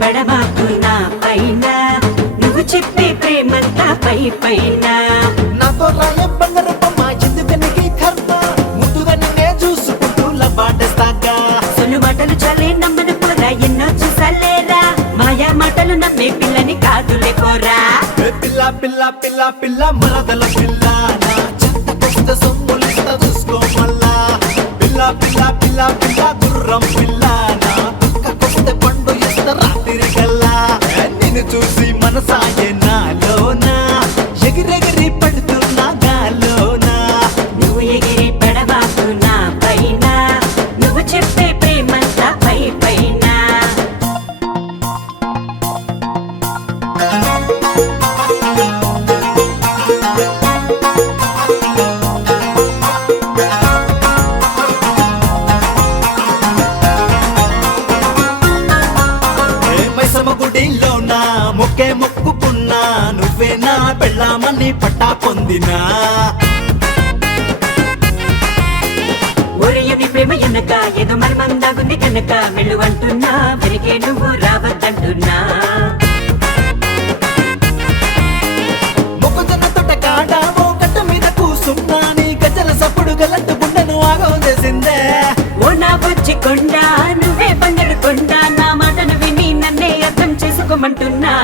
పడమాకు నా పైన నువ్వు చెప్పే ప్రేమంతా పై పైన నాతో రాయే బంగారు బొమ్మ ఎందుకనికి కర్మ ముందుగా నిన్నే చూసుకుంటూ లబాటేస్తాగా సొల్లు మాటలు చాలే నమ్మను పోరా ఎన్నో చూసాలేరా మాయా మాటలు నమ్మే పిల్లని కాదులే పోరా పిల్ల పిల్ల పిల్ల పిల్ల మరదల పిల్ల నా చెత్తకొస్తే సొమ్ములిస్త చూసుకో మళ్ళా పిల్ల పిల్ల పిల్ల పిల్ల గుర్రం పిల్ల నా పక్కకొస్తే పండు ఇస్త రాత్రి కల్లా నిన్ను చూసి మనసాయే నాలోనా ఎగిరెగిరి పడుతున్నా గాలోనా నువ్వు ఎగిరి పడమాకు నా పైన నువ్వు చెప్పే ప్రేమంతా పై పైన గుడిలోనా మొక్కే మొక్కుకున్నా నువ్వే నా పెళ్ళామని పట్టా పొందినా ఒరియని ప్రేమ ఎన్నక ఏదో మరి మందాగుంది కనుక మెళ్ళు అంటున్నా వెనకే నువ్వు రావద్దంటున్నా మొక్కజొన్న తోట కాడ ఓ గట్ట మీద కూసున్నా నీ గజల సప్పుడు గలంటు గుండెను ఆగోదేసిందే ఓ నా బుజ్జి కొండ నువ్వే బంగారు కొండ నా మాటను విని నన్నే అర్థం చేసుకోమంటున్నా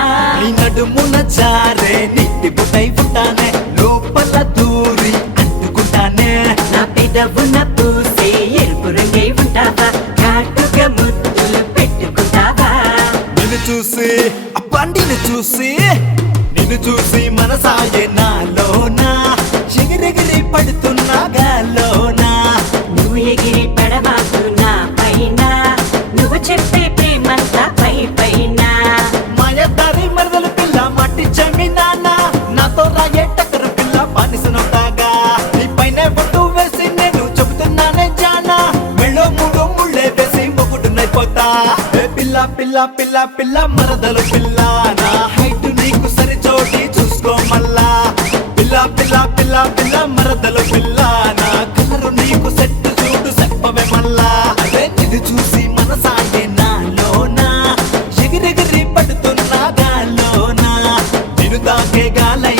నీ నడుమున చారే నీటి బుట్టై ఉంటానే లోపల దూరి అంటుకుంటానే నా పెదవున పూసే ఎరుపు రంగై ఉంటావా ఘాటుగా ముద్దులు పెట్టుకుంటావా నిన్ను చూసి అబ్బాండిని చూసి నిన్ను చూసి మనసాయే నాలోనా ఎగిరెగిరి పడుతున్నా గాలోనా నువ్వు ఎగిరి పడమాకు నా పైన నువ్వు చెప్పే ప్రేమంతా పై పైన మాయదారి మరదల పిల్ల మట్టి జమీనానా నాతో రాయే టక్కరు పిల్ల బానిసనవుతాగా నీ పైన బొట్టు వేసి నేను చెబుతున్నానే జానా మెళ్ళో మూడు ముళ్ళే వేసి మొగుడునైపోతా పిల్ల పిల్ల పిల్ల పిల్ల మరదలు పిల్ల నా హైట్ నీకు సరిచోటి చూసుకో మళ్ళా పిల్ల పిల్ల పిల్ల పిల్ల మరదలు పిల్ల నా కలరు నీకు సెట్ చూడు చెప్పవే మళ్ళా అదే నిన్ను చూసి మనసాగే నాలోనా ఎగిరెగిరి పడుతున్నా గాలోనా నిన్ను తాకే గాలై